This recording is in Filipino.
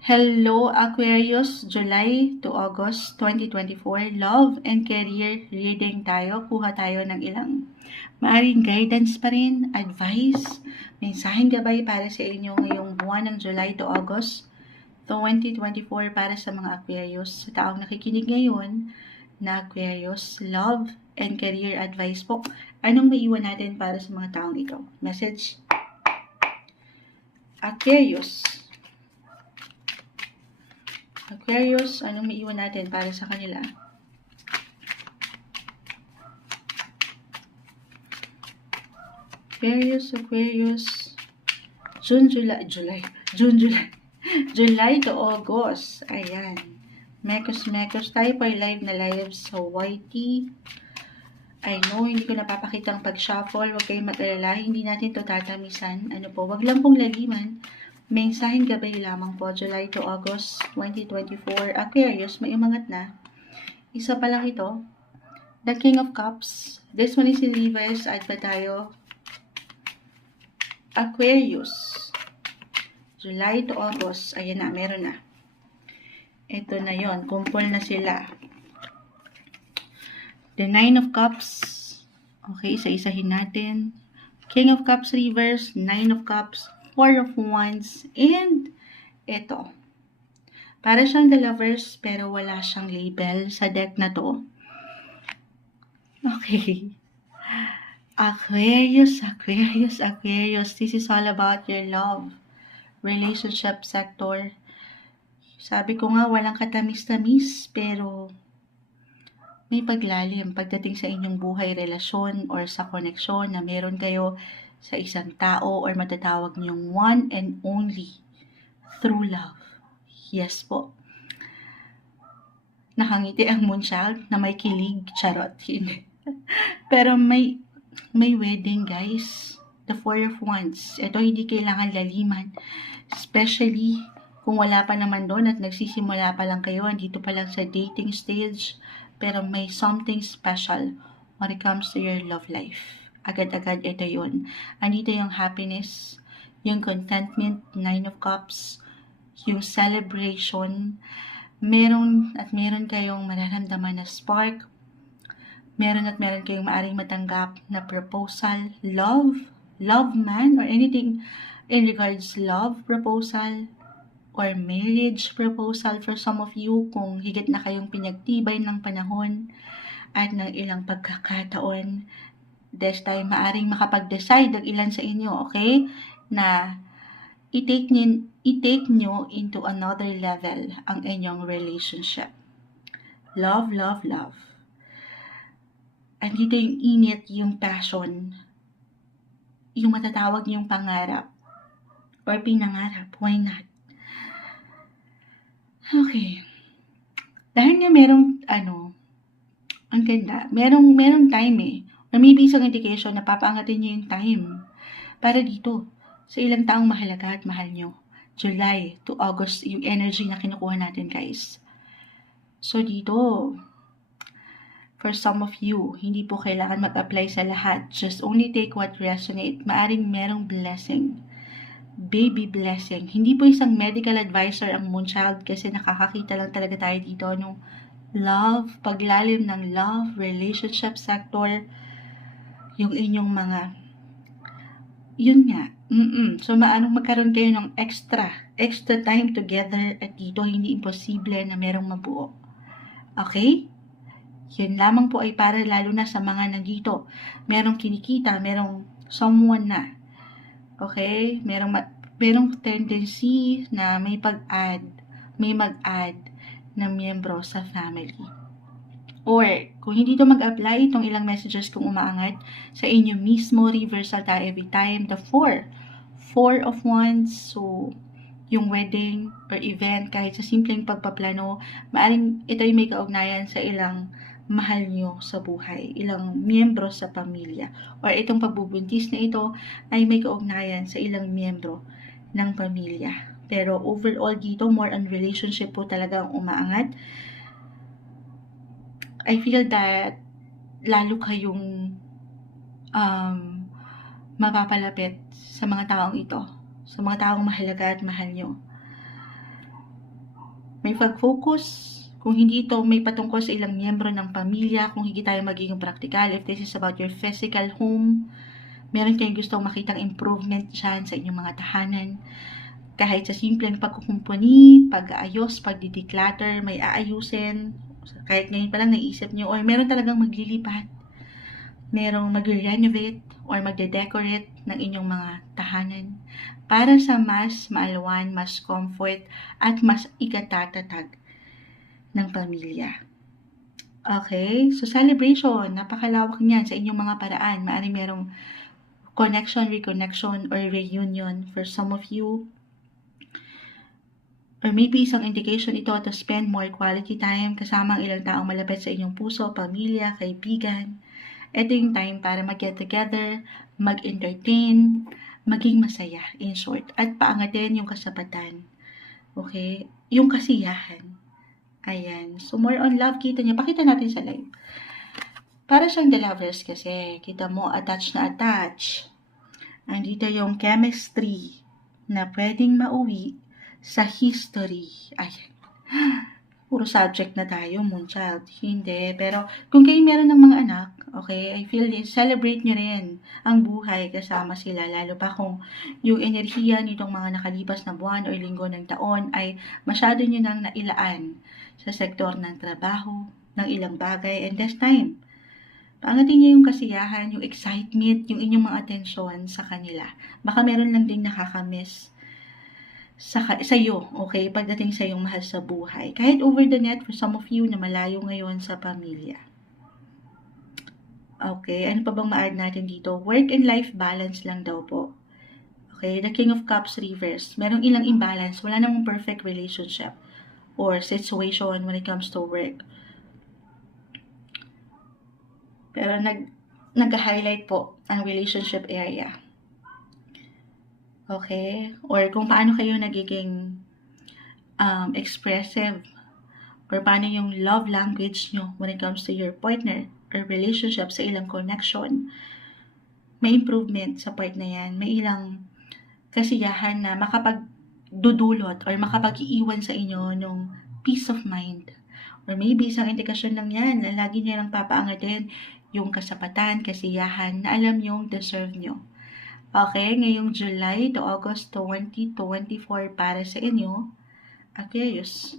Hello Aquarius, July to August 2024. Love and career reading tayo. Kuha tayo ng ilang maaring guidance pa rin, advice, mensaheng gabay para sa inyo ngayong buwan ng July to August 2024 para sa mga Aquarius. Sa taong nakikinig ngayon na Aquarius, love and career advice po. Anong maiwan natin para sa mga taong ito? Message. Aquarius, anong maiwan natin para sa kanila? Aquarius, June, July to August. Ayan. Mekos tayo pa live na live sa YT. I know, hindi ko napapakita ang pag-shuffle. Huwag kayong mag-alala. Hindi natin to tatamisan. Ano po, wag lang pong laliman. Mensaheng gabay lamang po, July to August 2024. Aquarius, may umangat na. Isa pa lang ito. The King of Cups. This one is in reverse. Add pa tayo. Aquarius. July to August. Ayan na, meron na. Ito na yon, kumpol na sila. The Nine of Cups. Okay, isa-isahin natin. King of Cups reverse, Nine of Cups, Four of Wands, and ito. Para siyang the Lovers, pero wala siyang label sa deck na to. Okay. Aquarius. This is all about your love, relationship sector. Sabi ko nga, walang katamis-tamis, pero may paglalim pagdating sa inyong buhay, relasyon, or sa koneksyon na meron kayo sa isang tao or matatawag niyong one and only through love. Yes po. Nakangiti ang moonchild na may kilig, charot. Pero may wedding, guys. The Four of Wands. Ito hindi kailangan laliman. Especially kung wala pa naman doon at nagsisimula pa lang kayo, andito pa lang sa dating stage, pero may something special when it comes to your love life. Agad-agad ito yun. Andito yung happiness, yung contentment, Nine of Cups, yung celebration, meron kayong mararamdaman na spark, meron kayong maaring matanggap na proposal, love man, or anything in regards love proposal, or marriage proposal for some of you kung higit na kayong pinagtibay ng panahon at ng ilang pagkakataon. This time, maaring makapag-decide ang ilan sa inyo, okay? Na i-take nyo into another level ang inyong relationship. Love. Andito yung init, yung passion, yung matatawag niyong pangarap or pinangarap. Why not? Okay. Dahil nga merong, ang ganda, merong time eh. Or maybe isang indication na papaangatin niyo yung time para dito sa ilang taong mahalaga at mahal nyo. July to August, yung energy na kinukuha natin, guys. So dito, for some of you, hindi po kailangan mag-apply sa lahat. Just only take what resonate. Maaring merong blessing. Baby blessing. Hindi po isang medical advisor ang moonchild kasi nakakakita lang talaga tayo dito ng love, paglalim ng love, relationship sector, yung inyong mga, yun nga, so maanong magkaroon kayo ng extra time together at dito hindi imposible na merong mabuo. Okay? Yun lamang po ay para lalo na sa mga nandito. Merong kinikita, merong someone na. Okay? Merong tendency na may mag-add na miyembro sa family. Or, kung hindi to mag-apply, itong ilang messages kung umaangat sa inyo mismo, reversal tayo every time. The Four of Wands, so, yung wedding or event, kahit sa simpleng pagpaplano, maaring ito ay may kaugnayan sa ilang mahal nyo sa buhay, ilang miyembro sa pamilya. Or itong pagbubuntis na ito ay may kaugnayan sa ilang miyembro ng pamilya. Pero overall dito, more on relationship po talaga ang umaangat. I feel that lalo kayong mapapalapit sa mga taong ito, sa mga taong mahalaga at mahal nyo. may pag-focus, kung hindi ito may patungkol sa ilang miyembro ng pamilya, kung hindi tayo magiging practical, if this is about your physical home, meron kayong gustong makitang improvement dyan sa inyong mga tahanan, kahit sa simpleng pagkukumpuni, pag-aayos, pag-declutter, may aayusin, kahit ngayon pa lang naisip nyo, or meron talagang maglilipat, merong mag-renovate or magde-decorate ng inyong mga tahanan para sa mas maalwan, mas comfort, at mas ikatatag ng pamilya. Okay? So, celebration. Napakalawak niyan sa inyong mga paraan. Maaaring merong connection, reconnection, or reunion for some of you. Or maybe isang indication ito to spend more quality time kasama ang ilang taong malapit sa inyong puso, pamilya, kaibigan. Ito yung time para mag-get together, mag-entertain, maging masaya, in short. At paangatin yung kasapatan. Okay? Yung kasiyahan. Ayan. So, more on love, kita niya. Pakita natin sa live. Para siyang the lovers kasi. Kita mo, attached na attached. Andito yung chemistry na pwedeng mauwi sa history. Ayan. Puro subject na tayo, Moonchild. Hindi. Pero, kung kayo meron ng mga anak, okay, I feel this, celebrate nyo rin ang buhay kasama sila. Lalo pa kung yung enerhiya nitong mga nakalipas na buwan o linggo ng taon ay masyado nyo nang nailaan sa sektor ng trabaho, ng ilang bagay, and this time, paangatin niyo yung kasiyahan, yung excitement, yung inyong mga atensyon sa kanila. Baka meron lang din nakakamiss sa iyo, okay? Pagdating sa iyong mahal sa buhay. Kahit over the net for some of you na malayo ngayon sa pamilya. Okay, ano pa bang ma-add natin dito? Work and life balance lang daw po. Okay, the King of Cups reverse. Merong ilang imbalance. Wala namang perfect relationship or situation when it comes to work. Pero nag-highlight po ang relationship area. Okay? Or kung paano kayo nagiging expressive or paano yung love language nyo when it comes to your partner or relationship sa ilang connection. May improvement sa part na yan. May ilang kasiyahan na makapagdudulot or makapag-iiwan sa inyo ng peace of mind. Or maybe isang indikasyon lang yan na lagi nyo lang papaangatin yung kasapatan, kasiyahan na alam yung deserve nyo. Okay, ngayong July to August 2024 para sa inyo, Aquarius.